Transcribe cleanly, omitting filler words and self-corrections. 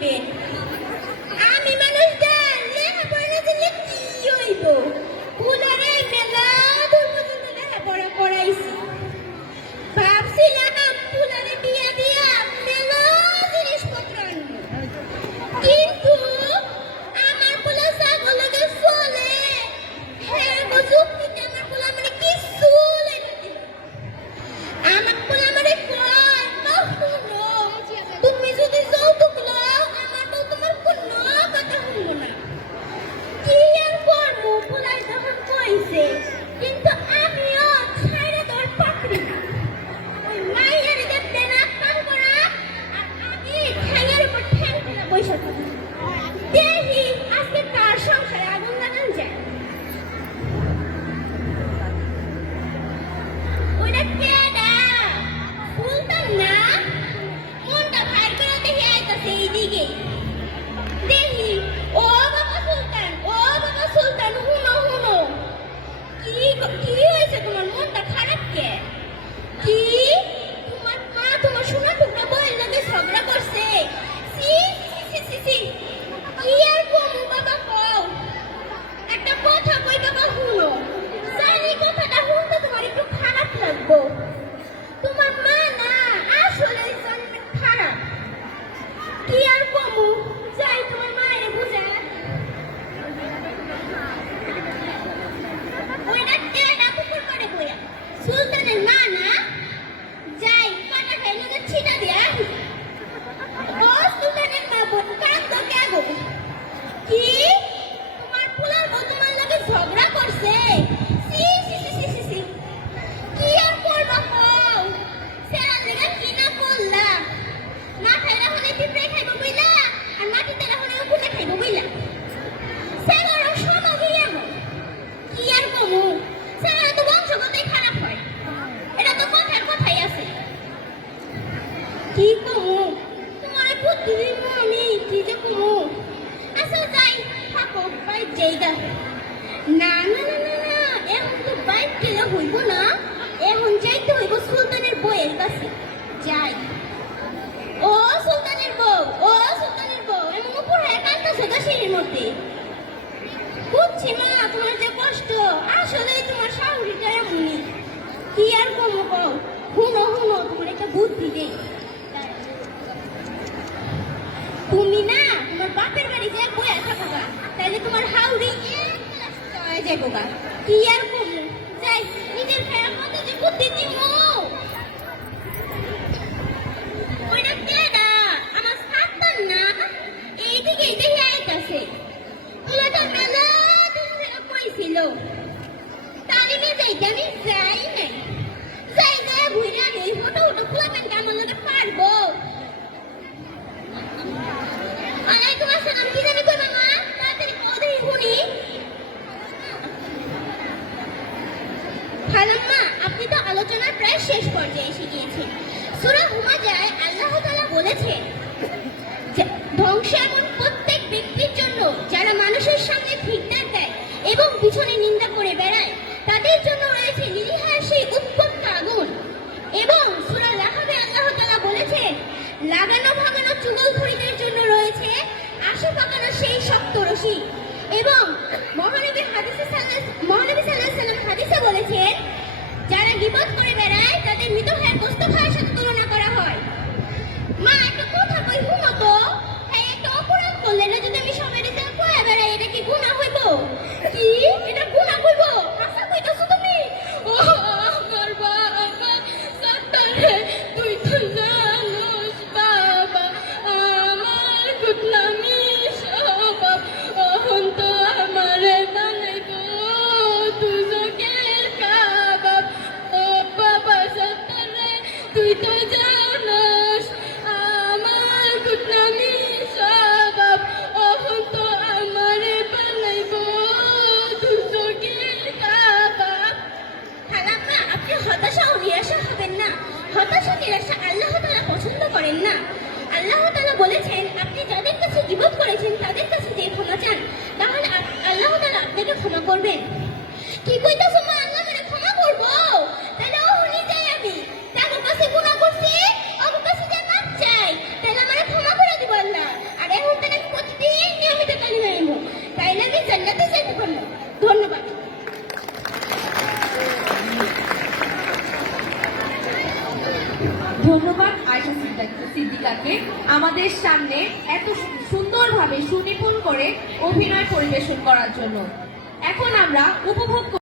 দিবেন। আমি মানুষটা লেখাপড়া দিলে কি হইব? পুলারে মেলা দূর পর্যন্ত লেখাপড়া করাইছি। ভাবছিলাম পুলারে বিয়া দিয়া মেলা জিনিসপত্র আনবো, কিন্তু আমার পোলা ছাগলকে চলে হ্যাঁ যুক্তিতে আমার পোলা মানে কিছু লেগে দিল। আমার পোলা মানে কয় কখনো তুমি যদি যৌতুক লও আমার বউ তোমার কোনো কথা শুনবো না। কি আর করবো পোলায় যখন কইছে, কিন্তু আমিও ছাইড়া তোর পাকড়ি না। ওই মাইয়ার দেখতে না কাম করা আর আমি ঠ্যাঙের উপর ঠ্যাং ফেলা বসে থাকি। দেখি আজকে তার সংসারে আগুন লাগান যায়। ওইটা কেডা? সুলতান না? মনটা ভার করে দেখি আইতাছে এইদিকে। দেখি ও বাবা সুলতান, ও বাবা সুলতান, হুনো হুনো। কি হয়েছে তোমার? মনটা খারাপ কে? কি তোমার মা তোমার সোনা টুকরা বউয়ের লগে ঝগড়া করছে? সি সি সি সি, কি আর কমু বাবা কও? একটা কথা কই বাবা শুনো, জানি কথাটা শুনতে তোমার একটু খারাপ লাগবো। তোমার মা না আসলে জন্মে খারাপ। কি আর কমু, যাই তোমার মায়ের বুঝা। ওইটা কেডা পুকুর করে বইয়া? সুলতানের মা না? যাই কাটা খাইলে তো ছিটা দিয়া। ও সুলতানের মা বোন কাঁদতো কেন? কি তোমার পোলার বউ তোমার লগে ঝগড়া করছে? সি সি সি সি সি সি, কি আর করবা কও? সেরা দিকে কি না করলা? মাথায় রাখলে পিঁপড়ে খাইব বইলা আর মাটিতে রাখলে উকুনে খাইব বইলা। সেরার সমাগি এমন। কি আর কমু, সেরা তো বংশগতই খারাপ হয়, এটা তো কথার কথাই আছে। কি কমু তোমার বুদ্ধি দিব আমি? কি যে কমু? আচ্ছা যাই থাকো বাইক জায়গা। না না না না না, এখন তো বাইক গেলে হইব না, এখন যাইতে হইব সুলতানের বউয়ের কাছে। যাই। ও সুলতানের বউ, ও সুলতানের বউ, এমন উপরে কাঁদতেছো তো সিঁড়ির মধ্যে। বুঝছি মা তোমার যে কষ্ট, আসলে তোমার শাশুড়িটা এমনই। কি আর কমু কও? হুনো হুনো তোমার একটা বুদ্ধি দেই। তুমি না তোমার বাপের বাড়ি যে বইয়া থাকো গা, তাইলে তোমার হাউড়ি যাইব গা। কি আর কমু, যাই নিজের ফেরার মতো যে বুদ্ধি দিব। ওইটা কেডা? আমার সাতান না? এইদিকে দেখে আইতাছে। ওলাটা মেলা দিন ধরে কইছিল তালিমে যাইতে, আমি যাই নাই। যাই যাই ঘুরে আনি ওই ফটো ফটো খোলা প্যান্ট আমার লগে পারবো। ওয়ালাইকুম আসসালাম, কি জানি কই মামা? তাড়াতাড়ি কও দেখি শুনি। খালাম্মা আপনি তো আলোচনার প্রায় শেষ পর্যায়ে এসে গিয়েছেন। সূরা হুমাযায় আল্লাহ তাআলা বলেছেন, ধ্বংস এমন প্রত্যেক ব্যক্তির জন্য যারা মানুষের সামনে ধিক্কার দেয় এবং পিছনে নিন্দা করে বেড়ায়, তাদের জন্য রয়েছে নিরীহার সেই উত্তপ্ত আগুন। এবং সূরা লাহাবে আল্লাহ তাআলা বলেছেন, লাগানো ভাগানো চুগলখড়িদের জন্য রয়েছে আশা পাকানো সেই শক্ত রশি। এবং মহানবী সাল্লাল্লাহু আলাইহি সাল্লাম হাদিসে বলেছেন, যারা গীবত করে বেড়ায় তাদের মৃতদেহের গোশত খাওয়ার সাথে তুলনা করা হয়। মা একটা কথা কই শুনো তো, হ্যাঁ একটা অপরাধ করলে না যদি আমি সবাই দেখে কয়ে বেড়াই, এটা কি গুনাহ হইব? কি এটা গুনাহ হইব? আশা কইতাছো তুমি? ও আমার বাবা সাতারে, তুই তো জানোস বাবা আমার কুটনামি স্বভাব। অহন তো আমারে বানাইব দুজকের কাবাব। ও বাবা সাতারে, তুই তো জানোস আমার কুটনামি স্বভাব। অহন তো আমারে বানাইব দুজকের কাবাব। খালাম্মা আপনি হতাশা ও নিরাশা হবেন না। হতাশা নিরাশা আল্লাহ তাআলা পছন্দ করেন না। আল্লাহ তাআলা বলেছেন, আপনি যাদের কাছে গীবত করেছেন তাদের কাছে যে ক্ষমা চান, তাহলে আল্লাহ তাআলা আপনাকে ক্ষমা করবেন। কি কইতাছো মা? আল্লাহ আমারে ক্ষমা করব? তাহলে ওহনি যাই আমি তার কাছে গুনাহ করছি, ওর কাছে যে মাপ চাই, তাহলে আমারে ক্ষমা করে দিব আল্লাহ। আর ধন্যবাদ আয়েশা সিদ্দিকাকে আমাদের সামনে এত সুন্দরভাবে সুনিপুণ করে অভিনয় পরিবেশন করার জন্য। এখন আমরা উপভোগ